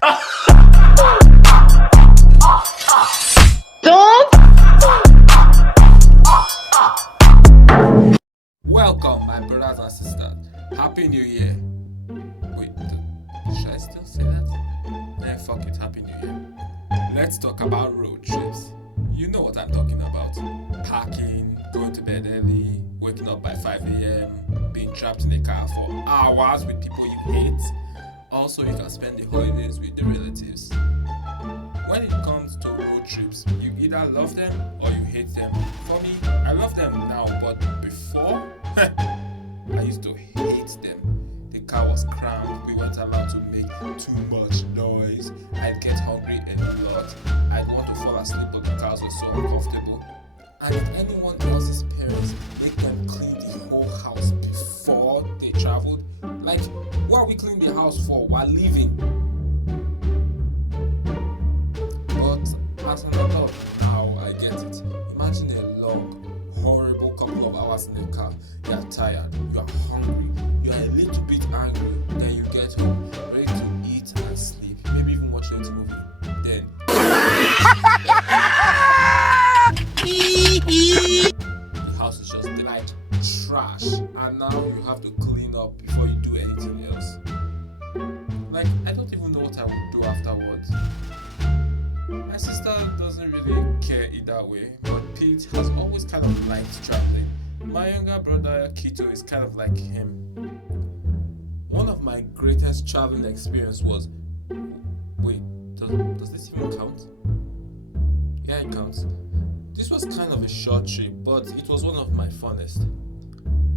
Don't. Welcome, my brothers and sisters. Happy New Year. Wait, should I still say that? Yeah, fuck it. Happy New Year. Let's talk about road trips. You know what I'm talking about. Packing, going to bed early, waking up by 5 a.m., being trapped in a car for hours with people you hate. Also, you can spend the holidays with the relatives. When it comes to road trips, you either love them or you hate them. For me, I love them now, but before, I used to hate them. The car was cramped, we weren't allowed to make too much noise. I'd get hungry a lot. I'd want to fall asleep, but the cars were so uncomfortable. And if anyone else's parents make them clean the whole house before they traveled, like, what are we cleaning the house for? We're leaving. But as an adult now, I get it. Imagine a long, horrible couple of hours in the car. You are tired, you are hungry, you are a little bit angry. Then you get home, ready to eat and sleep. Maybe even watch a little movie. Then the house is just like trash, and now you have to clean up before you do anything else. Like, I don't even know what I would do afterwards. My sister doesn't really care either way, but Pete has always kind of liked traveling. My younger brother Kito is kind of like him. One of my greatest traveling experience was, wait, does this even count? Yeah, it counts. This was kind of a short trip, but it was one of my funnest.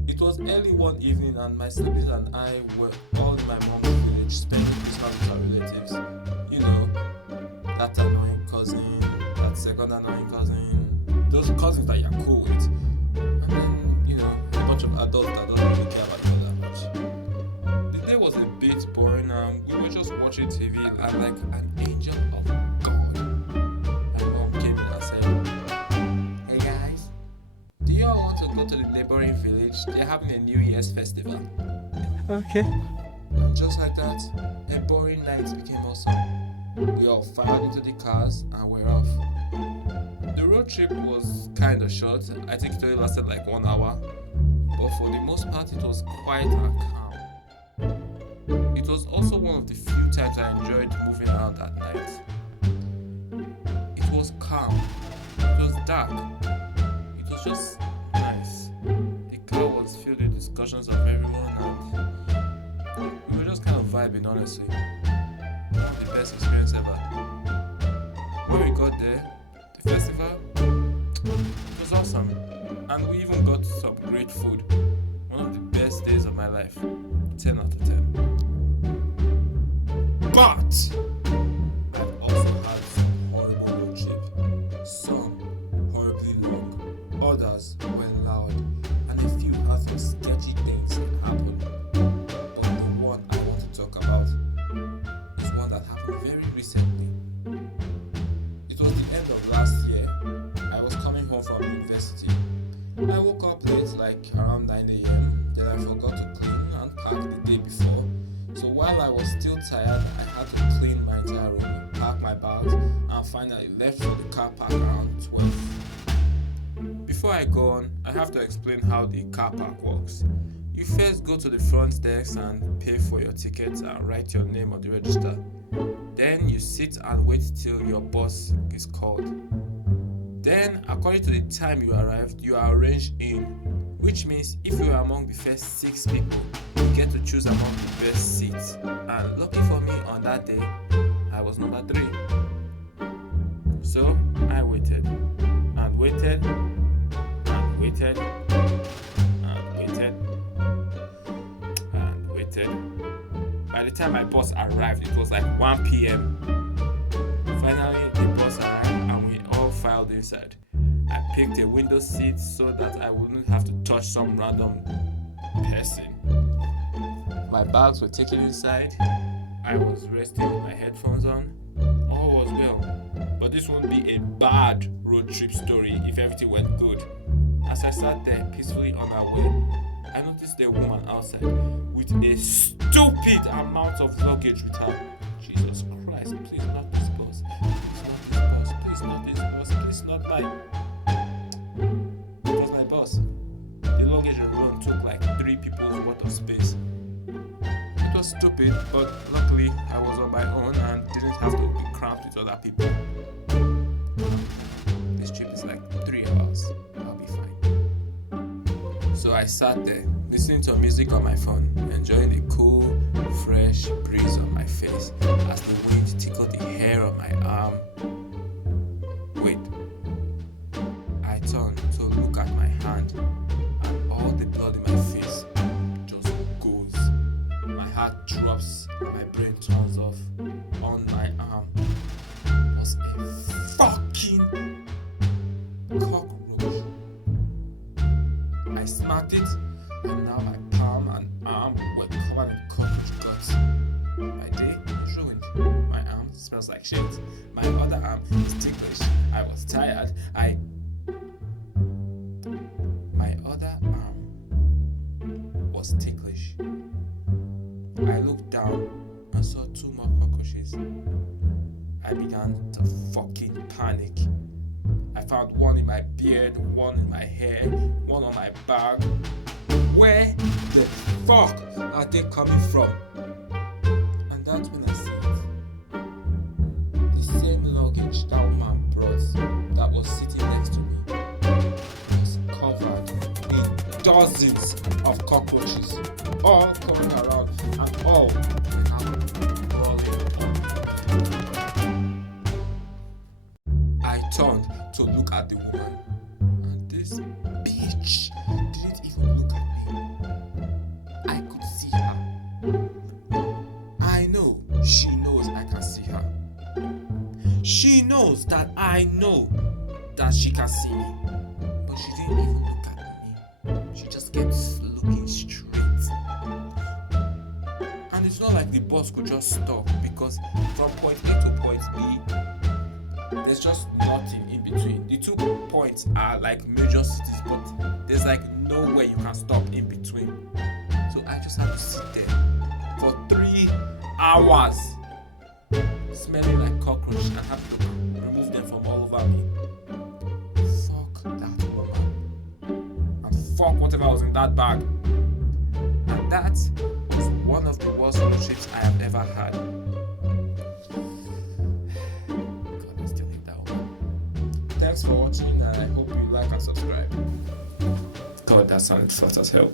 It was early one evening and my siblings and I were all in my mom's village spending Christmas with our relatives. You know, that annoying cousin, that second annoying cousin, those cousins that you're cool with. And then, you know, a bunch of adults that don't really care about each other that much. The day was a bit boring and we were just watching TV and like an angel of God. My mom came in and said, "Hey guys, do you all want to go to the neighboring village? They're having a New Year's festival." Okay. And just like that, a boring night became awesome. We all filed into the cars and we're off. The road trip was kind of short. I think it only lasted like 1 hour. But for the most part, it was quiet and calm. It was also one of the few times I enjoyed moving around at night. It was calm. It was dark. It was just nice. The car was filled with discussions of everyone and we were just kind of vibing, honestly. One of the best experience ever. When we got there, the festival, it was awesome. And we even got some great food. One of the best days of my life. 10 out of 10. But I've also had some horrible road trip. Some horribly long, others were loud, and a few had some sketchy things happen. But the one I want to talk about is one that happened very recently. It was the end of last year. I was coming home from university. I woke up late, like around 9 a.m. Then I forgot to clean and pack the day before. So while I was still tired, I had to clean my entire room, pack my bags, and finally left for the car park around 12. Before I go on, I have to explain how the car park works. You first go to the front desk and pay for your ticket and write your name on the register. Then you sit and wait till your bus is called. Then, according to the time you arrived, you are arranged in, which means if you are among the first 6 people, you get to choose among the best seats. And lucky for me, on that day, I was number 3. So, I waited, and waited, and waited, and waited, and waited. By the time my bus arrived, it was like 1 p.m. Finally, the bus arrived and we all filed inside. I picked a window seat so that I wouldn't have to touch some random person. My bags were taken inside. I was resting with my headphones on. All was well. But this won't be a bad road trip story if everything went good. As I sat there peacefully on our way, I noticed a woman outside with a stupid amount of luggage with her. Jesus Christ. I said, please not this bus. Please not this bus. Please not my... It was my bus. The luggage alone took like 3 people's worth of space. It was stupid, but luckily I was on my own and didn't have to be cramped with other people. This trip is like 3 hours. I'll be fine. So I sat there, listening to music on my phone, enjoying the cool, fresh breeze on my face as the wind tickled the hair on my arm. Wait. I turned to look at my hand, and all the blood in my face just goes. My heart drops and my brain turns off. On my arm was a fucking cockroach. I smacked it, and now my palm and arm were covered in cockroach guts. My day is ruined. My arm smells like shit. My other arm is ticklish. I was tired. My other arm was ticklish. I looked down and saw 2 more cockroaches. I began to fucking panic. I found one in my beard, one in my hair, one on my bag. Where the fuck are they coming from? And that's when I see it. The same luggage that woman brought that was sitting next to me was covered in dozens of cockroaches, all coming around and all crawling on. I turned to look at the woman, and this bitch didn't even look at me. I could see her. I know she knows I can see her. She knows that I know that she can see me. But she didn't even look at me. She just kept looking straight. And it's not like the bus could just stop, because from point A to point B, there's just nothing in between. The 2 points are like major cities, but there's like nowhere you can stop in between. So I just had to sit there for 3 hours, smelling like cockroach, and have to remove them from all over me. Fuck that woman. And fuck whatever was in that bag. And that was one of the worst road trips I have ever had. Thanks for watching, and I hope you like and subscribe. God, that sounded fat as hell.